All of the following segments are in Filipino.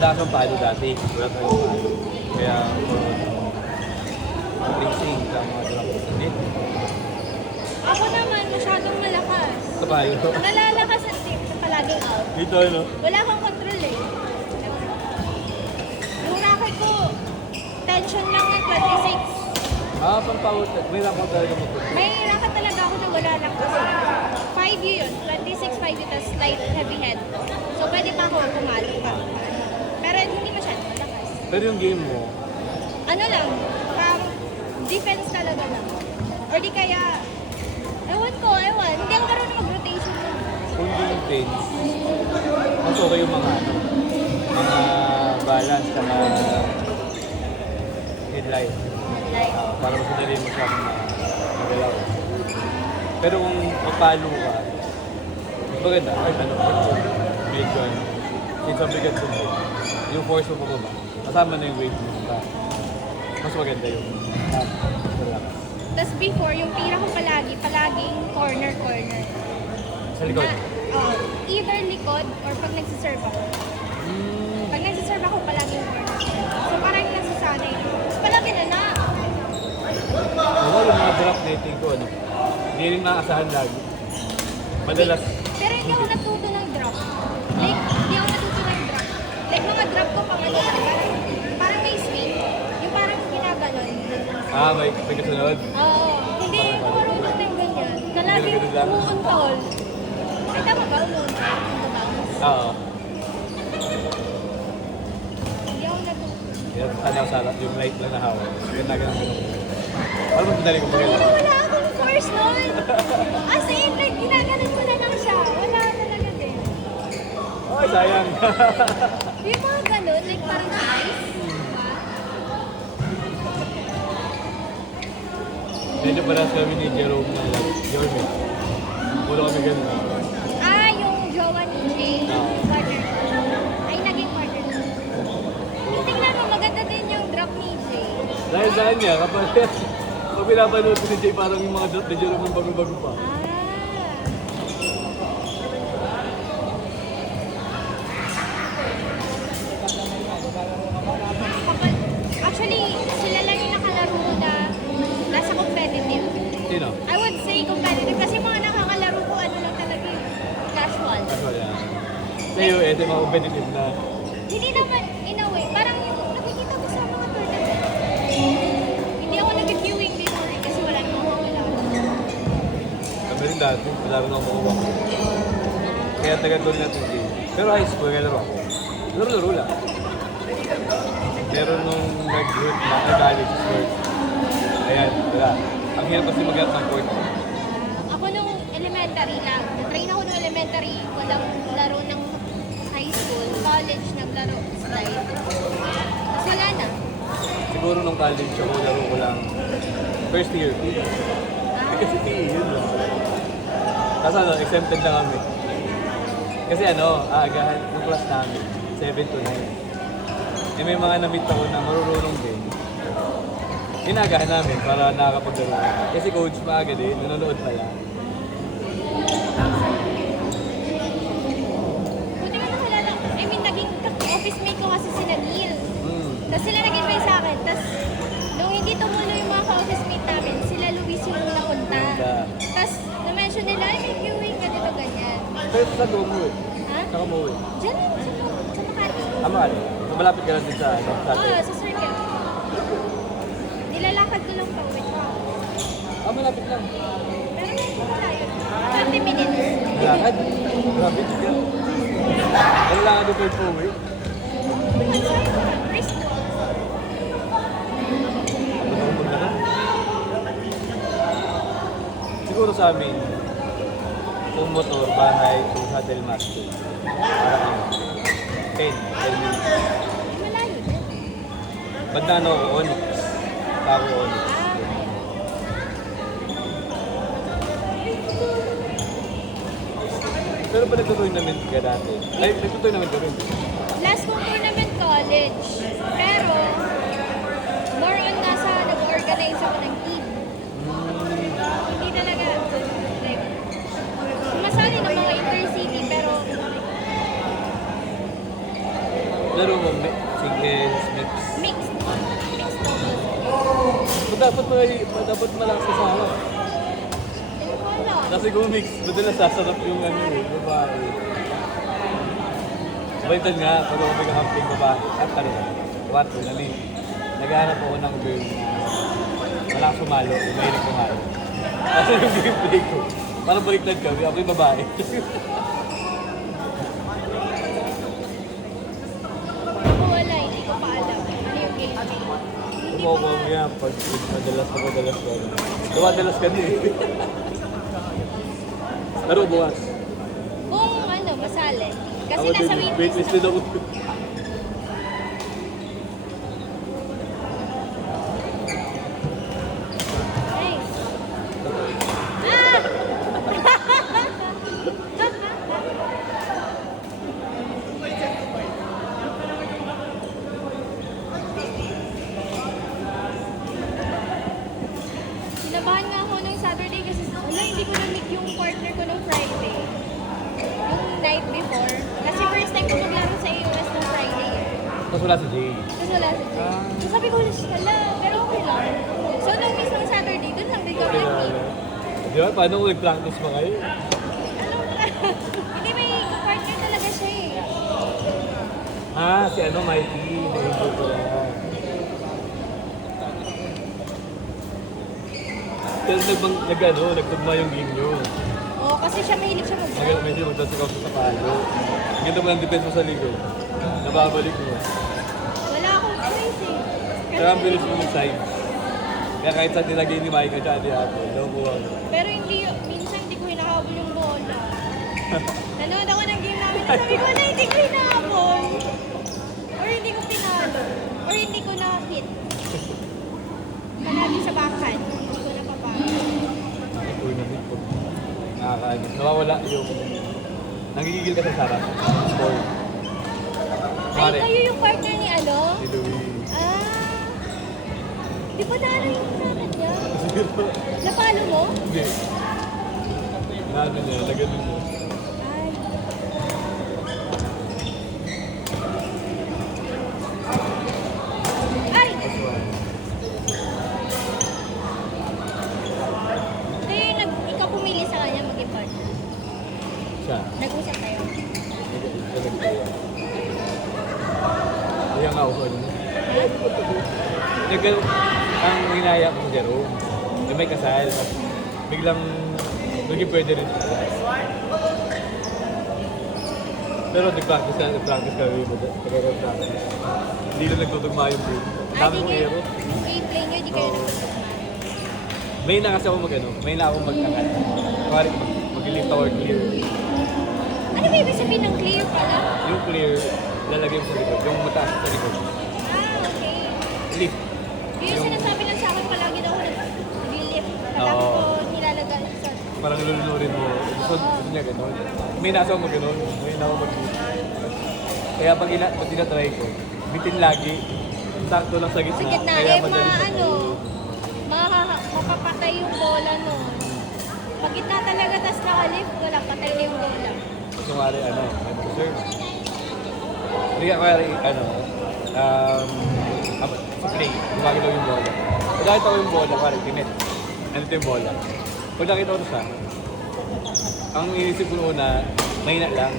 Madalas ang palo dati. Wala tayong palo. Kaya, racing sa mga drop. Hindi. Ako naman, masyadong malakas. Sa palo. Nalalakas at tip na palaging out. Dito, ano? Wala akong control eh. Yung racket ko, tension lang ng 26. Pampawot. May rapang talaga mo. May racket talaga ako na wala lang kasi. 5 yun, 26, 5 yun, tapos light heavy head. So pwede pa ako pumalo pa. Pero hindi masyadong malakas. Pero yung game mo, Ano lang, defense talaga lang. Or di kaya, ewan. Hindi ako karoon mag-rotation. kung yung pins, mas okay yung mga ano, mga balance ka na headlight. Like, Para mas madali mo siya magalaw. Pero kung mapalo ka, mas maganda. Ay, ano, medyo ano. Since ang bigat mo, yung force mo pababa, kasama na yung weight mo sa mas maganda yung relax. tas before, yung tira ko palaging corner. Sa likod. Either likod or pag nagsiserve ako. Pag nagsiserve ako, palaging corner. So parang nasasanay. Tapos palagi na. Ako yung mga drop dating ko, ano, hindi rin nakaasahan lagi. Madalas, Pero hindi ako natuto ng drop. Like, hindi ako natuto ng drop. Like, mga drop ko pang ano, parang may swing. Yung parang ginaganon. may kasunod. Oo. Hindi ko marunong din ganyan. Kalaging Ganun lang? umuuntol. Ay, tama ba? Umuuntol. Oo. Hindi ako natuto. Yan, ano sa yung light lang na hawak. Ganda. Ano mas madali kong magalaw? Wala akong force nun. As in, like, ginaganon ko na lang siya. Wala talaga din. Ay, sayang. Yung mga ganon, like parang ice. Medyo parehas kami ni Jerome na Jerome. Puro kami ganun. Yung jowa ni Jay, partner. Ay, naging partner. Tingnan mo, maganda din yung drop ni Jay. Dahil sa kanya, kapag pinapanood ko si Jay, parang yung mga drop ni Jerome ang bago-bago pa. Actually, sila lang yung nakalaro na nasa competitive. Sino? I would say competitive kasi mga nakakalaro ko ano lang talaga yung casual. Casual yan. Sa'yo, ito yung mga competitive na. Hindi naman, in a way, parang yung nakikita ko sa mga tournament. Hindi ako nag-viewing before kasi wala namang wala. Kami rin dati, wala rin ako makuha. Kaya taga-doon natin Jay. Pero high school, kaya laro ako. Laro-laro lang. Pero nung nag-group na, nag-college sports, ayan, wala. Ang hirap kasi mag-get ng court. Ako nung elementary lang, train ako nung elementary, walang laro ng high school, college naglaro slide. Tapos wala na. Siguro nung college ako, laro ko lang first year. Kasi PE yun lang. Kasi ano, exempted na kami. Kasi ano, aagahan ng class namin, 7 to 9. Eh may mga na-meet ako na marurunong din. Inagahan namin para nakakapaglaro. Kasi coach maaga din, nanonood pala. Buti nga nakalala, I mean, naging office mate ko kasi sila Neil. Tapos sila nag-invite sa akin. Tapos nung hindi tumuloy yung mga ka-office mate namin, sila Luis yung napunta. Tapos na-mention nila, ay may viewing ka dito ganyan. Pero sa umuwi. Ha? Saka umuwi. Diyan lang, sa Makati. Mahal. So malapit ka lang din sa ano, sa atin. Oo, sa circle. Nilalakad ko lang pa uwi. Malapit lang. Pero medyo malayo. 30 minutes. Malakad. Grabe. Ano lang ako third umuwi? Preschool. Siguro sa amin, kung motor, bahay, kung sa Telmasto. Parang 10 minutes. Malayo din. Banda ano, Onyx. Tako Onyx. Pero pa nagtutournament ka dati? Ay, nagtutournament ka rin. Last kong tournament college. Pero, more on nasa nag-organize ako ng team. Hindi talaga. Like, sumasali ng mga intercity pero Laro mo dapat malakas ka sa harap. Hindi ko alam. Kasi kung mix, madalas sasarap yung ano eh, babae. Balitan nga, pag ako nag-camping babae, at ano, kwarto, naghahanap ako ng girl na wala sumalo, mahilig kumalo. Kasi yung gameplay ko, parang baliktad kami, ako yung babae. Ako wala, hindi ko pa alam. Ano yung gameplay? Hindi pa Umawag nga. yan, pag madalas ka. Dumadalas ka din eh. Pero buwas. Kung ano, masali. Kasi Ako nasa din, waitlist din na. ako. Nice. Ah! Kinabahan nga ako nung Saturday kasi wala, hindi ko na-meet yung partner ko nung Friday. Yung night before. Kasi first time ko maglaro sa AOS nung Friday eh. Tapos wala si Jay. Tapos wala si Jay. So sabi ko, hala, pero okay lang. So nung miss nung Saturday, dun lang din kami nag-meet. Di ba? Paano kung nag-practice pa kayo? Alam mo hindi may partner talaga siya eh. Ah, si ano, Mikey. Nahinto ko lang. Pero nagtugma yung game nyo. Oo, kasi siya mahilig siya mag-drive. Medyo magtasikaw sa palo. Ang ganda mo ng defense mo sa ligo. Nababalik mo. Wala akong choice eh. Kaya ang bilis mo mag-side. Kaya kahit saan nilagay ni Mike at siya, di ako. Nakukuha ko. Pero hindi, minsan hindi ko hinahabol yung bola. Nanood ako ng game namin at sabi ko na hindi ko hinahabol. Or hindi ko pinalo. Or hindi ko na-hit. Manalo sa backhand. Hindi ko napapalo. Uy, namin po. Nakakaano. Nawawala yung... Nangigigil ka sa sarap. Score. Ay, kayo yung partner ni ano? Si Louie. Ah. Di ba daro yung sa kanya? Napalo mo? Hindi. Ano niya, naganon niya. Ay. Ay! Aswan. Ikaw pumili sa kanya maging partner. Siya. Nag-usap kayo. Kaya nga ako ano. Ha? Ang hinaya ko sa Jerome, na may kasal, tapos biglang naging pwede rin siya. Pero nag-practice kami mo, nag-practice. Hindi na nagtutugma yung game. Dami kong hero. Yung gameplay nyo, di kayo Oo. nagtutugma. May na kasi ako may na akong mag-angat. Kuwari mag-lift or clear. Ano ba ibig sabihin ng clear pala? Yung clear, lalagay mo sa likod. Yung mataas sa likod. Ah, okay. Lift. Yun yung sinasabi lang sa akin palagi daw ako nag-relief. Palagi Oo. ko nilalagay sa... Parang lulunurin mo. Gusto niya gano'n. May nasa ako gano'n. May na ako mag-lift. Kaya pag tinatry ko, bitin lagi. Sakto lang sa gitna. Sa gitna, Kaya eh, madali sa mapapatay yung bola nun. Pag gitna talaga, tas nakalift, wala, patay na yung bola. Kumari, serve. Hindi ka kaya, sa play, gumagalaw yung bola. Pag nakita ko yung bola, kaya tinet. Nandito yung bola. Pag nakita ko siya, ang inisip ko una, mahina lang.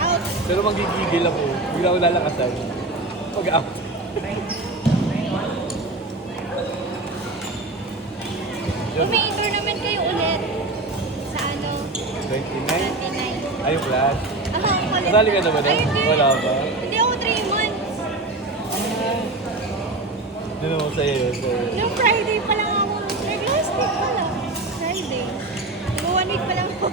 Out. Pero magigigil ako, bigla ko lalakasan. Pag-out. Kung may tournament kayo ulit, sa ano, 29? 29. Ayun, class. Aha, ulit. Kasali ka na ba doon? Ay, hindi. Wala ba? Hindi ako 3 months. Doon ako sa'yo yun. Nung Friday pa lang ako. Last week pa lang. Friday. Diba 1 week pa lang ako.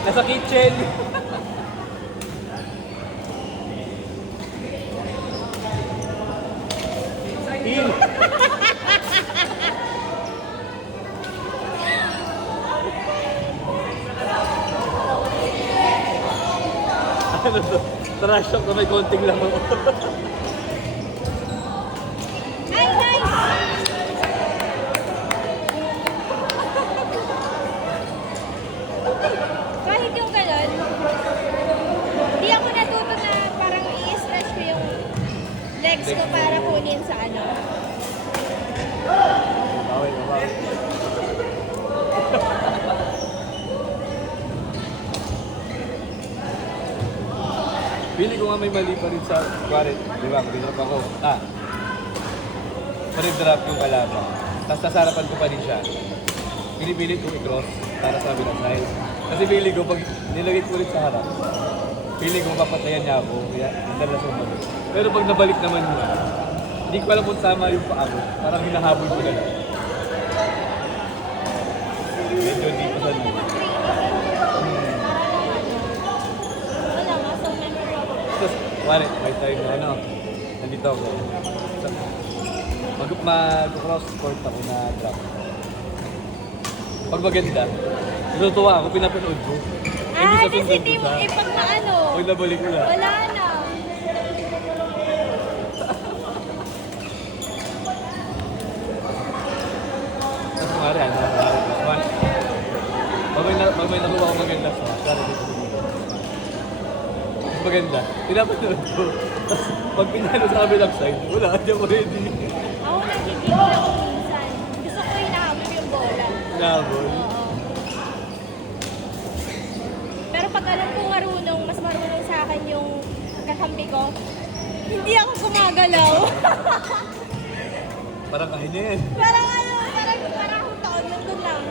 Nasa kitchen. In. ano to? Trash talk na may konting lang ako. Ay, nice! Kahit yung galon, di ako natuto na parang i-stretch ko yung legs ko para kunin sa ano. Bawal, bawal. Pili ko nga may mali pa rin sa quaret. Di ba? Pinap ako. Pa-drop yung kalaban. Tapos nasarapan ko pa rin siya. Pinipilit ko i-cross para sa bilang side. Kasi pili ko, pag nilagay ko ulit sa harap, pili ko papatayan niya ako. Kaya nadala sa umalit. Pero pag nabalik naman niya, hindi ko alam kung tama yung paa ko. Parang hinahabol ko na lang. Medyo hindi ko sa nila. Wala, mas so memorable. Tapos, wala, may time na ano, nandito ako. Mag-cross court ako na drop. Pag maganda, natutuwa ako, pinapanood ko. Kasi di mo, pag maano, Pag nabalik ko na. wala na. Tapos kumari, pag may nakuha ako maganda sa sorry dito. Mas maganda, pinapanood ko. Tapos pag pinalo sa kabilang side, wala, hindi ako ready. Ako nagigigil ako minsan. Gusto ko hinahabol yung bola. Nabol. Oo. Pero pag alam ko marunong, mas marunong sa akin yung kakampi ko, hindi ako gumagalaw. Parang kahin na yan. parang akong taon, nandun lang.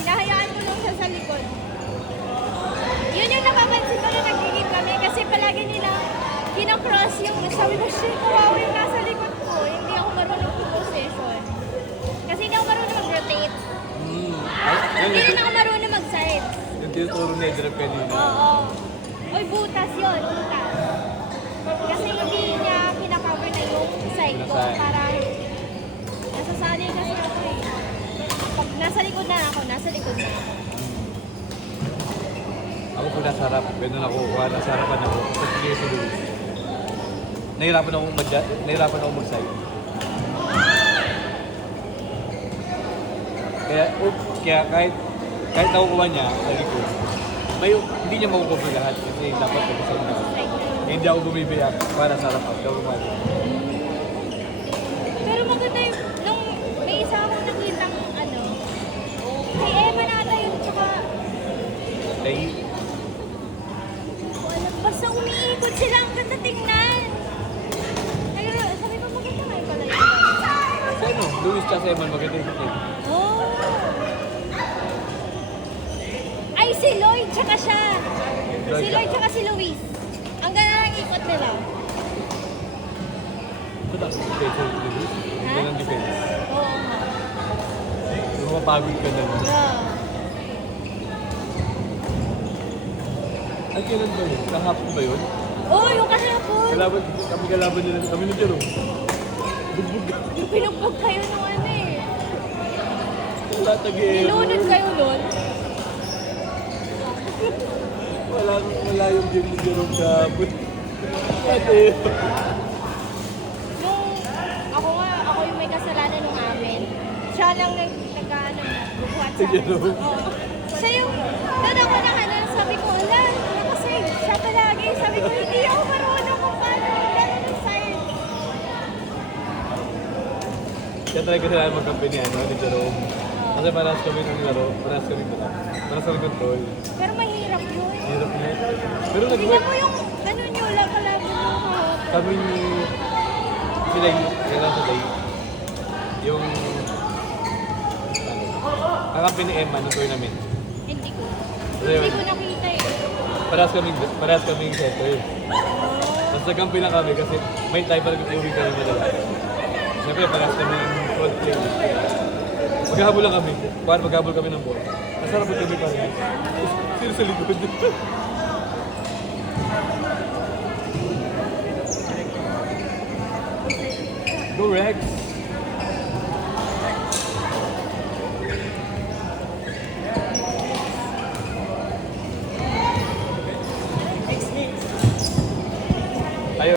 Hinahayaan ko lang siya sa likod. Yun yung napapansin ko na nagiging kami kasi palagi nila kinocross yung sabi ko, shit, kawawa yung nasa likod ko. Hindi ako marunong position. Kasi hindi ako marunong mag-rotate. Hindi rin ako marunong mag-sides. Yung tinuturo na i-drop kanina. Oo. Oy, butas yun, butas. Kasi hindi niya kinakover na yung side ko para nasasali kasi ako eh. Pag nasa likod na ako, nasa likod na ako. Ako po nasa harap, ganun ako, nasa harapan ako. Sa sige si Luis. Nahirapan ako mag-side. Kaya kahit nakukuha niya sa likod, hindi niya makukuha lahat kasi dapat pagkasal na. Hindi ako bumibiyak para sa harap ako. Pero maganda yung, nung may isa akong nakitang ano, kay Emma nata yun, tsaka, basta umiikot sila, ang ganda tingnan. Sabi ko, maganda nga yung pala yun. Kasi ano, Luis tsaka Eman, maganda yung kapit. Oh! Ay, si Lloyd, tsaka siya. Si Lloyd, tsaka si Luis. Ang ganda ng ikot nila. Ito tapos defense ng Luis. Ha? Ganang defense. Oo nga. Yung mapagod ka na. Yeah. Ay, kailan ba yun? Kahapon ba yun? Oh, yung kahapon. Kami kalaban nila. Kami na Jerome. Bugbog. Yung pinugbog kayo nung ano eh. Wala tagi-ero. Nilunod kayo nun. Wala yung game ni Jerome kahapon. Ate. Nung ako yung may kasalanan nung amin. Siya lang nag-ano, bubuhat sa akin. Jerome. Oo. Siya yung, doon ako sabi ko, ala, nakasave. Siya palagi. Sabi ko, hindi ako marunong kung paano maglaro ng side. Kaya talaga sila magkampi ni Jerome. Kasi parehas kami ng laro, parehas kami control. Pero mahirap yun. Hirap na. Pero Tingnan nag-work. mo yung, ano nyo lang, kalaban mo kahapon. Kami sila sa day. Yung kakampi ni Emma ng tournament. Hindi ko. Ayun. Hindi ko nakita eh. Parehas kaming center. Tapos nagkampi lang kami kasi may time pa nagpupuri kami madala. Siyempre parehas kami ng front play. Maghahabol lang kami. Maghahabol kami ng ball. Nasarap kami pa rin. Sino sa likod? Go Rex!